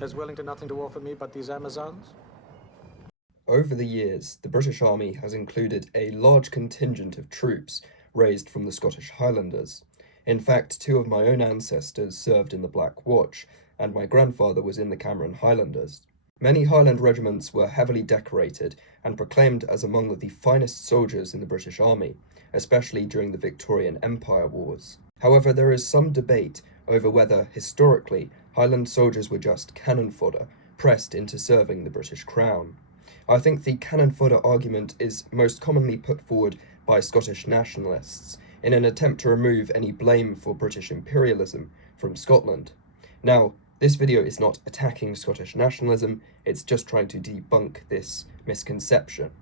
as willing to nothing to offer me but these Amazons? Over the years, the British Army has included a large contingent of troops raised from the Scottish Highlanders. In fact, two of my own ancestors served in the Black Watch, and my grandfather was in the Cameron Highlanders. Many Highland regiments were heavily decorated and proclaimed as among the finest soldiers in the British Army, especially during the Victorian Empire Wars. However, there is some debate over whether, historically, Highland soldiers were just cannon fodder, pressed into serving the British Crown. I think the cannon fodder argument is most commonly put forward by Scottish nationalists in an attempt to remove any blame for British imperialism from Scotland. Now, this video is not attacking Scottish nationalism, it's just trying to debunk this misconception.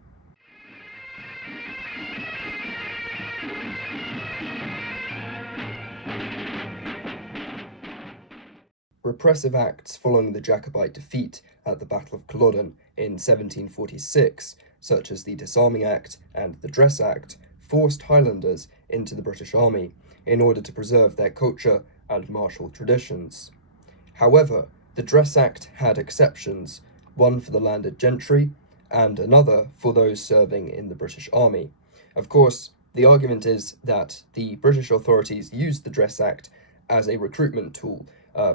Repressive acts following the Jacobite defeat at the Battle of Culloden in 1746, such as the Disarming Act and the Dress Act, forced Highlanders into the British Army in order to preserve their culture and martial traditions. However, the Dress Act had exceptions, one for the landed gentry and another for those serving in the British Army. Of course, the argument is that the British authorities used the Dress Act as a recruitment tool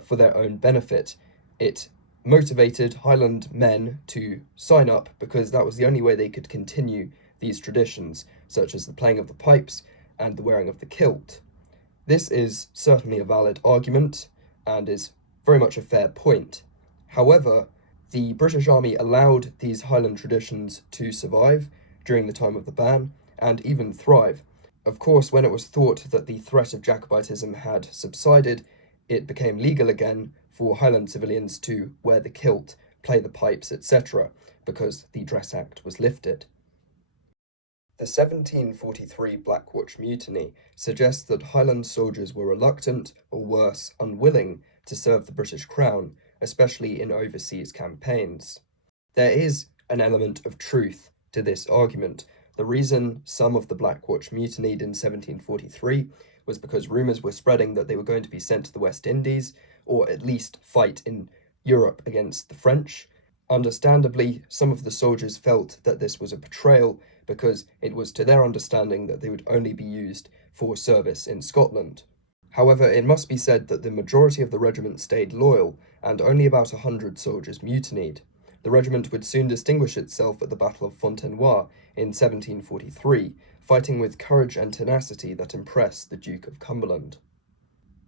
for their own benefit. It motivated Highland men to sign up because that was the only way they could continue these traditions, such as the playing of the pipes and the wearing of the kilt. This is certainly a valid argument and is very much a fair point. However, the British Army allowed these Highland traditions to survive during the time of the ban and even thrive. Of course, when it was thought that the threat of Jacobitism had subsided, it became legal again for Highland civilians to wear the kilt, play the pipes, etc., because the Dress Act was lifted. The 1743 Black Watch Mutiny suggests that Highland soldiers were reluctant, or worse, unwilling, to serve the British Crown, especially in overseas campaigns. There is an element of truth to this argument. The reason some of the Black Watch mutinied in 1743 was because rumours were spreading that they were going to be sent to the West Indies, or at least fight in Europe against the French. Understandably, some of the soldiers felt that this was a betrayal because it was to their understanding that they would only be used for service in Scotland. However, it must be said that the majority of the regiment stayed loyal, and only about 100 soldiers mutinied. The regiment would soon distinguish itself at the Battle of Fontenoy in 1743, fighting with courage and tenacity that impressed the Duke of Cumberland.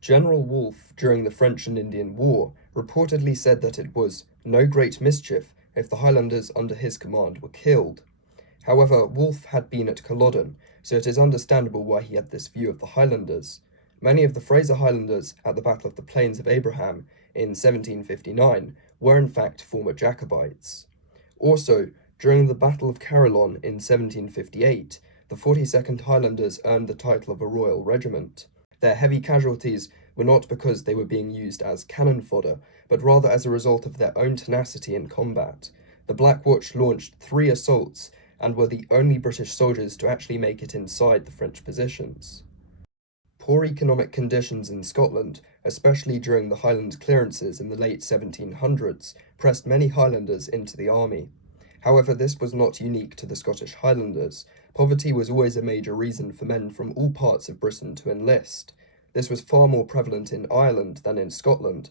General Wolfe, during the French and Indian War, reportedly said that it was no great mischief if the Highlanders under his command were killed. However, Wolfe had been at Culloden, so it is understandable why he had this view of the Highlanders. Many of the Fraser Highlanders at the Battle of the Plains of Abraham in 1759 were in fact former Jacobites. Also, during the Battle of Carillon in 1758, the 42nd Highlanders earned the title of a royal regiment. Their heavy casualties were not because they were being used as cannon fodder, but rather as a result of their own tenacity in combat. The Black Watch launched 3 assaults and were the only British soldiers to actually make it inside the French positions. Poor economic conditions in Scotland, especially during the Highland clearances in the late 1700s, pressed many Highlanders into the army. However, this was not unique to the Scottish Highlanders. Poverty was always a major reason for men from all parts of Britain to enlist. This was far more prevalent in Ireland than in Scotland,